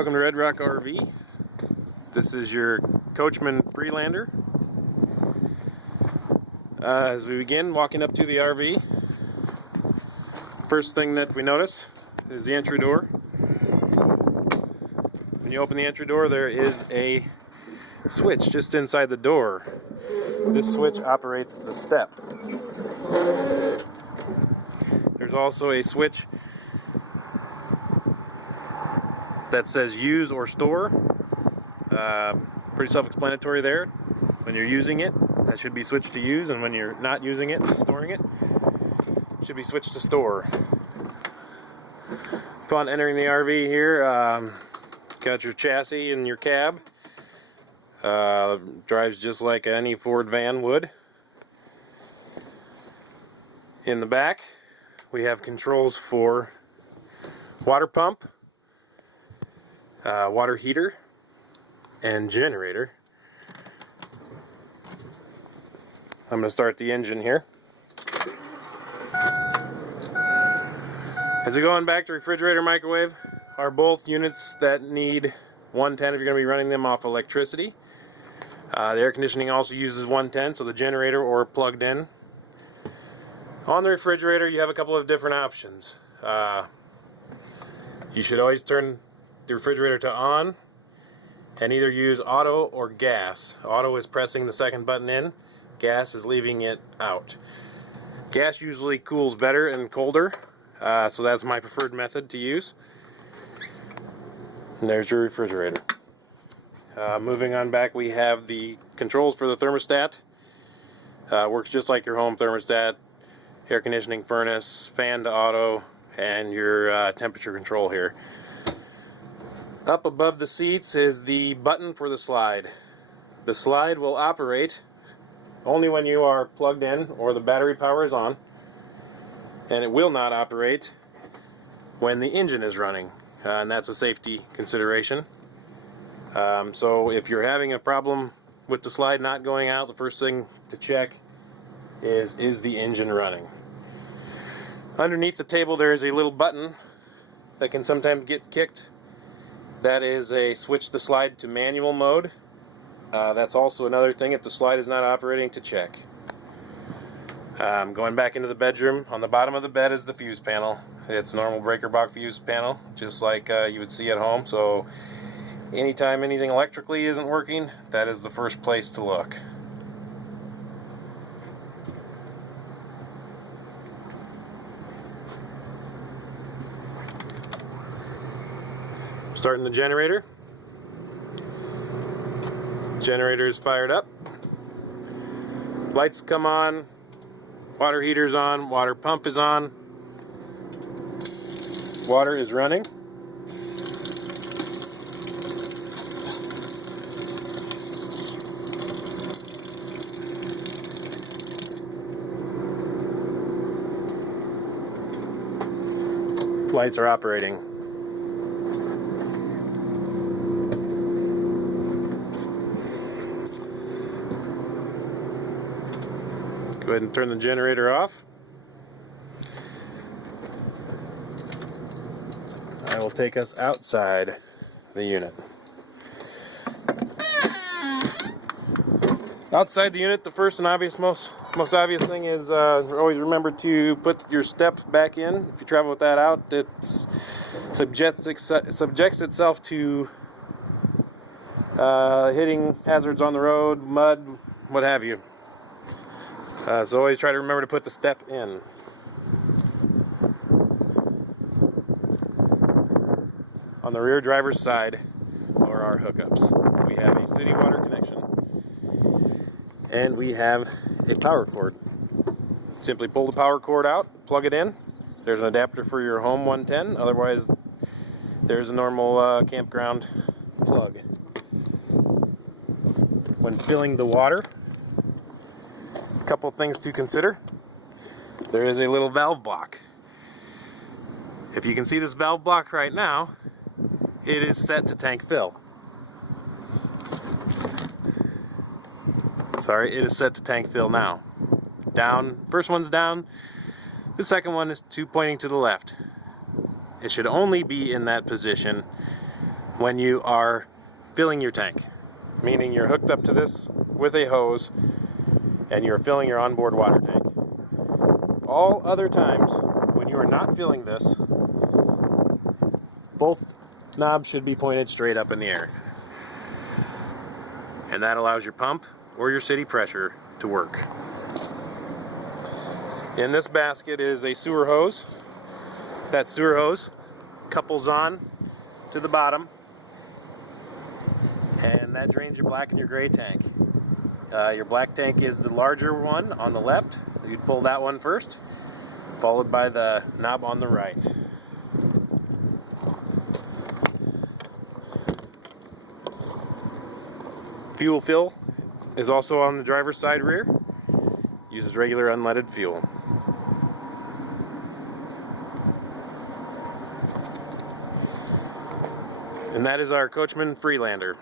Welcome to RedRock RV. This is your Coachman Freelander. As we begin walking up to the RV, first thing that we notice is the entry door. When you open the entry door, there is a switch just inside the door. This switch operates the step. There's also a switch that says use or store. Pretty self-explanatory there. When you're using it, that should be switched to use, and when you're not using it, storing it, should be switched to store. Upon entering the RV here, got your chassis and your cab. Drives just like any Ford van would. In the back, we have controls for water pump, water heater, and generator. I'm going to start the engine here. As we go on back, the refrigerator, microwave are both units that need 110 if you're going to be running them off electricity. The air conditioning also uses 110, so the generator or plugged in. On the refrigerator, you have a couple of different options. You should always turn the refrigerator to on and either use auto or gas. Auto is pressing the second button in, gas is leaving it out. Gas usually cools better and colder, so that's my preferred method to use. And there's your refrigerator. Moving on back, we have the controls for the thermostat. Works just like your home thermostat. Air conditioning, furnace, fan to auto, and your temperature control here. Up above the seats is the button for the slide. The slide will operate only when you are plugged in or the battery power is on, and it will not operate when the engine is running, and that's a safety consideration. So if you're having a problem with the slide not going out, the first thing to check is the engine running. Underneath the table there is a little button that can sometimes get kicked. That is a switch the slide to manual mode. That's also another thing if the slide is not operating to check. Going back into the bedroom, on the bottom of the bed is the fuse panel. It's a normal breaker box fuse panel, just like you would see at home. So anytime anything electrically isn't working, that is the first place to look. Starting the generator. Generator is fired up. Lights come on. Water heater's on. Water pump is on. Water is running. Lights are operating. Go ahead and turn the generator off. I will take us outside the unit. Outside the unit, the first and most obvious thing is always remember to put your step back in. If you travel with that out, it subjects itself to hitting hazards on the road, mud, what have you. So always try to remember to put the step in. On the rear driver's side are our hookups. We have a city water connection, and we have a power cord. Simply pull the power cord out, plug it in. There's an adapter for your home 110, otherwise there's a normal campground plug. When filling the water, couple things to consider. There is a little valve block. If you can see this valve block right now, it is set to tank fill. Sorry, it is set to tank fill now. Down, first one's down, the second one is pointing to the left. It should only be in that position when you are filling your tank, meaning you're hooked up to this with a hose and you're filling your onboard water tank. All other times when you are not filling this, both knobs should be pointed straight up in the air. And that allows your pump or your city pressure to work. In this basket is a sewer hose. That sewer hose couples on to the bottom, and that drains your black and your gray tank. Your black tank is the larger one on the left. You'd pull that one first, followed by the knob on the right. Fuel fill is also on the driver's side rear. Uses regular unleaded fuel. And that is our Coachman Freelander.